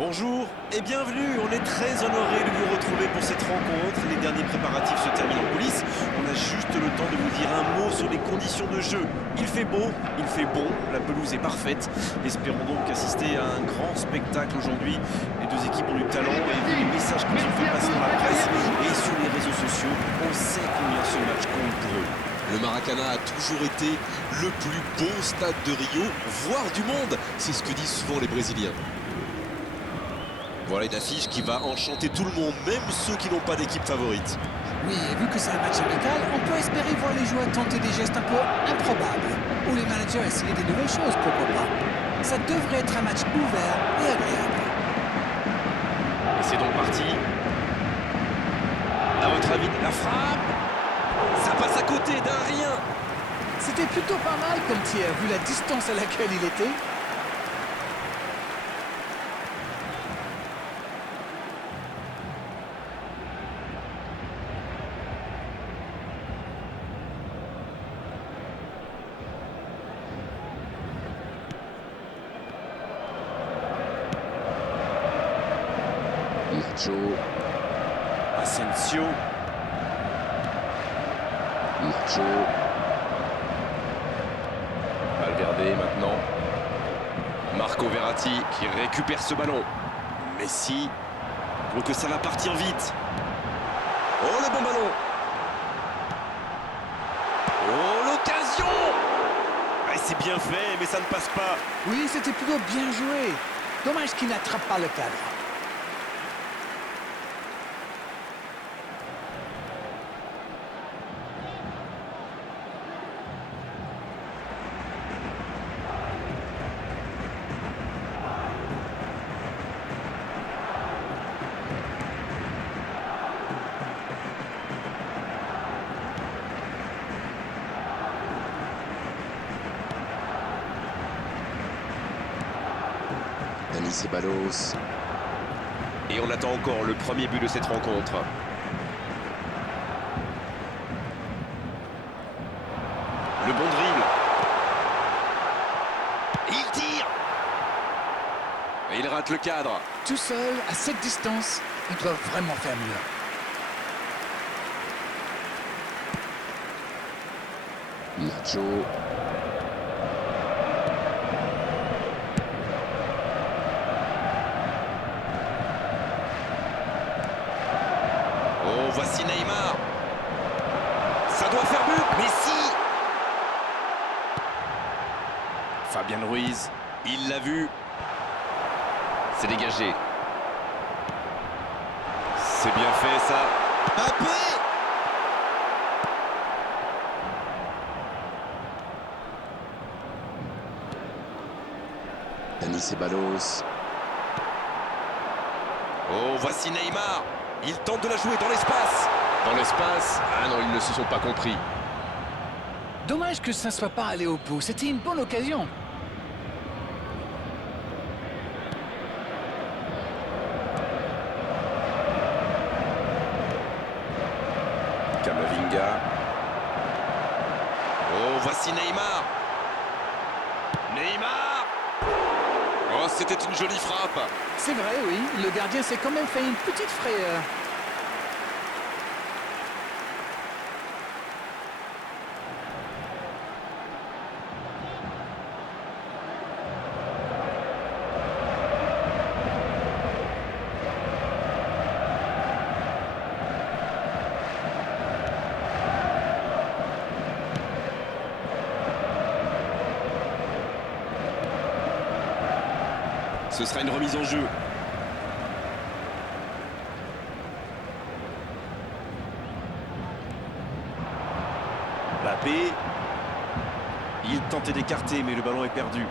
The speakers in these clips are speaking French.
Bonjour et bienvenue, on est très honoré de vous retrouver pour cette rencontre. Les derniers préparatifs se terminent en coulisses. On a juste le temps de vous dire un mot sur les conditions de jeu. Il fait beau, il fait bon, la pelouse est parfaite. Espérons donc assister à un grand spectacle aujourd'hui. Les deux équipes ont du talent et vu les messages qu'ils ont fait passer dans la presse et sur les réseaux sociaux, on sait combien ce match compte pour eux. Le Maracanã a toujours été le plus beau stade de Rio, voire du monde. C'est ce que disent souvent les Brésiliens. Voilà une affiche qui va enchanter tout le monde, même ceux qui n'ont pas d'équipe favorite. Oui, et vu que c'est un match amical, on peut espérer voir les joueurs tenter des gestes un peu improbables. Ou les managers essayer des nouvelles choses, pourquoi pas. Ça devrait être un match ouvert et agréable. Et c'est donc parti. À votre avis, la frappe, ça passe à côté d'un rien. C'était plutôt pas mal comme tir, vu la distance à laquelle il était. Vircho, Asensio, Vircho, Valverde maintenant. Marco Verratti qui récupère ce ballon. Messi, donc que ça va partir vite. Oh le bon ballon. Oh l'occasion. Ah, c'est bien fait mais ça ne passe pas. Oui, c'était plutôt bien joué. Dommage qu'il n'attrape pas le cadre. Dani Ceballos, Et on attend encore le premier but de cette rencontre. Le bon dribble. Il tire. Et il rate le cadre. Tout seul, à cette distance, il doit vraiment faire mieux. Vircho, Oh, voici Neymar. Ça doit faire but. Messi. Fabien Ruiz. Il l'a vu. C'est dégagé. C'est bien fait ça. Mbappé! Dani Ceballos, Oh, voici Neymar. Il tente de la jouer dans l'espace. Dans l'espace. Ah non, ils ne se sont pas compris. Dommage que ça ne soit pas allé au bout. C'était une bonne occasion. Camavinga. Oh, voici Neymar. Neymar. Oh, c'était une jolie frappe. C'est vrai, oui. Le gardien s'est quand même fait une petite frayeur. Ce sera une remise en jeu. Mbappé. Il tentait d'écarter, mais le ballon est perdu.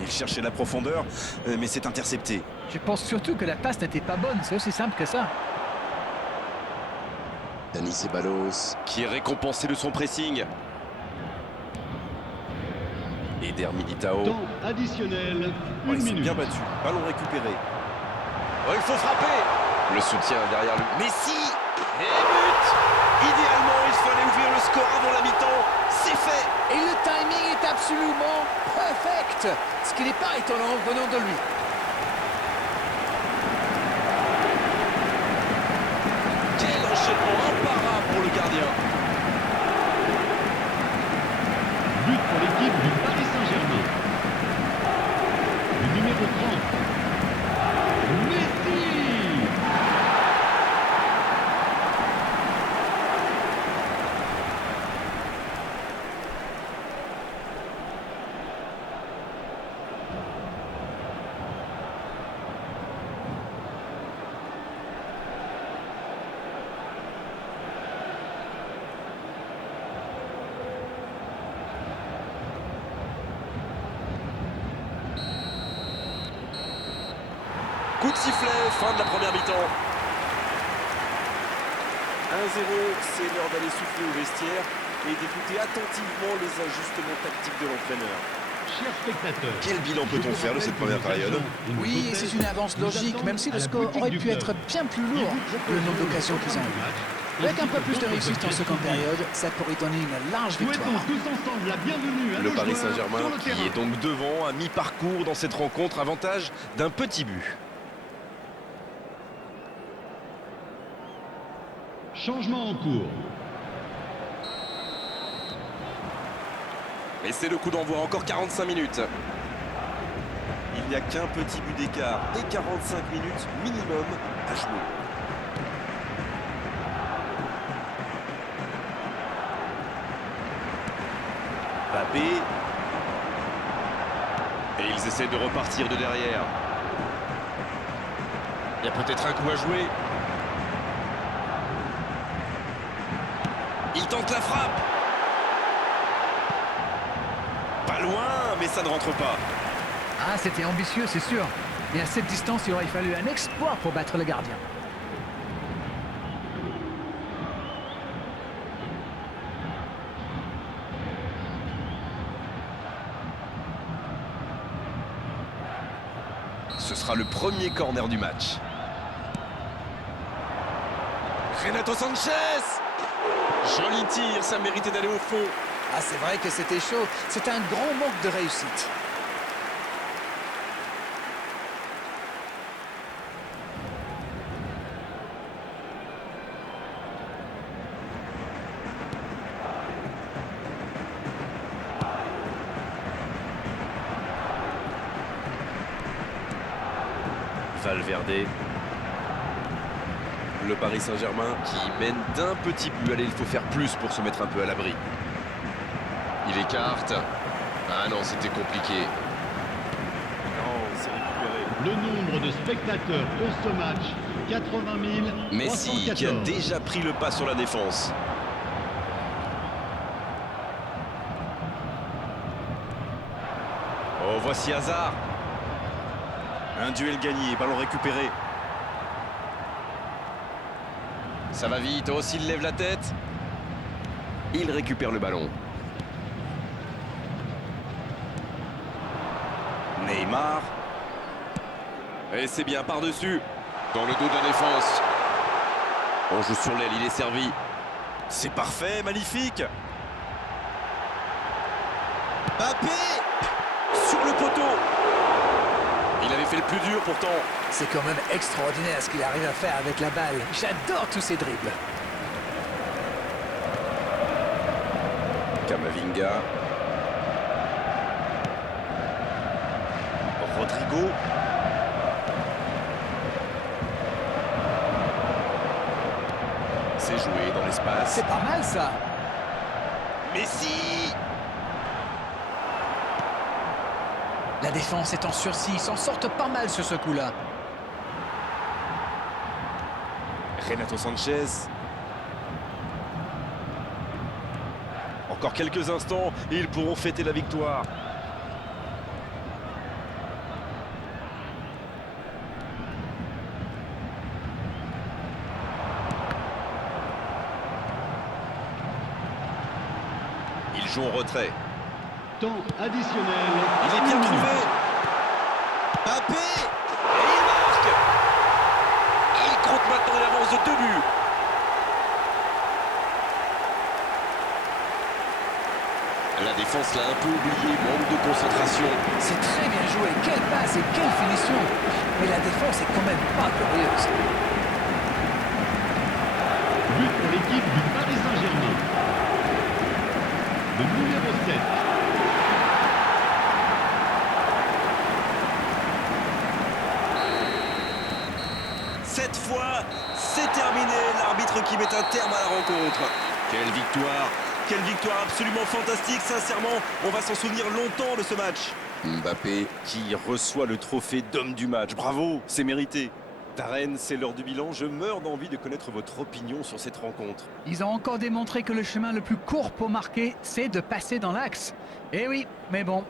Il cherchait la profondeur, mais c'est intercepté. Je pense surtout que la passe n'était pas bonne. C'est aussi simple que ça. Dani Ceballos, Qui est récompensé de son pressing. Eder Militao. Temps additionnel, Oh, une il s'est minute. bien battu. Ballon récupéré. Oh, il faut frapper. Le soutien derrière lui. Messi. Et but. Idéalement, il fallait ouvrir le score avant la mi-temps. C'est fait. Et le timing est absolument perfect. Ce qui n'est pas étonnant venant de lui. gardien. But pour l'équipe du Paris Saint-Germain. Le numéro 30. Messi! Coup de sifflet, fin de la première mi-temps. 1-0, c'est l'heure d'aller souffler au vestiaire et d'écouter attentivement les ajustements tactiques de l'entraîneur. Chers spectateurs, Quel bilan peut-on faire de cette première période? Oui, et c'est une avance logique, même si le score aurait pu être bien plus lourd, le nombre d'occasions qu'ils ont eu. Avec un peu plus de réussite en seconde période, ça pourrait donner une large victoire. Souhaitons tous ensemble la bienvenue à Le nos Paris joueurs Saint-Germain sur le qui terrain. est donc devant à mi-parcours dans cette rencontre, avantage d'un petit but. Changement en cours. Et c'est le coup d'envoi, encore 45 minutes. Il n'y a qu'un petit but d'écart et 45 minutes minimum à jouer. Mbappé. Et ils essaient de repartir de derrière. Il y a peut-être un coup à jouer. Il tente la frappe. Pas loin, mais ça ne rentre pas. Ah, c'était ambitieux, c'est sûr. Mais à cette distance, il aurait fallu un exploit pour battre le gardien. Ce sera le premier corner du match. Renato Sanchez. Joli tir, ça méritait d'aller au fond. Ah, c'est vrai que c'était chaud. C'est un grand manque de réussite. Valverde. Le Paris Saint-Germain qui mène d'un petit but. Allez, il faut faire plus pour se mettre un peu à l'abri. Il écarte. Ah non, c'était compliqué. Non, c'est récupéré. Le nombre de spectateurs pour ce match, 80 000. Messi qui a 314. déjà pris le pas sur la défense. Oh, voici Hazard. Un duel gagné, ballon récupéré. Ça va vite, oh, s'il lève la tête. Il récupère le ballon. Neymar. Et c'est bien par-dessus. Dans le dos de la défense. On joue sur l'aile, il est servi. C'est parfait, magnifique. Mbappé sur le poteau. Il avait fait le plus dur pourtant. C'est quand même extraordinaire ce qu'il arrive à faire avec la balle. J'adore tous ces dribbles. Camavinga. Rodrigo. C'est joué dans l'espace. C'est pas mal ça. Messi. La défense est en sursis, ils s'en sortent pas mal sur ce coup-là. Renato Sanchez. Encore quelques instants et ils pourront fêter la victoire. Ils jouent en retrait. Temps additionnel. Il est bien trouvé. Mbappé. Et il marque. Il compte maintenant l'avance de 2 buts. La défense l'a un peu oublié, manque de concentration. C'est très bien joué, quelle passe et quelle finition. Mais la défense est quand même pas glorieuse. But pour l'équipe du Paris Saint-Germain. cette fois, c'est terminé. L'arbitre qui met un terme à la rencontre. Quelle victoire! Quelle victoire absolument fantastique, sincèrement, on va s'en souvenir longtemps de ce match. Mbappé. Qui reçoit le trophée d'homme du match, bravo, c'est mérité. Darren, c'est l'heure du bilan, je meurs d'envie de connaître votre opinion sur cette rencontre. Ils ont encore démontré que le chemin le plus court pour marquer, c'est de passer dans l'axe. Eh oui, mais bon,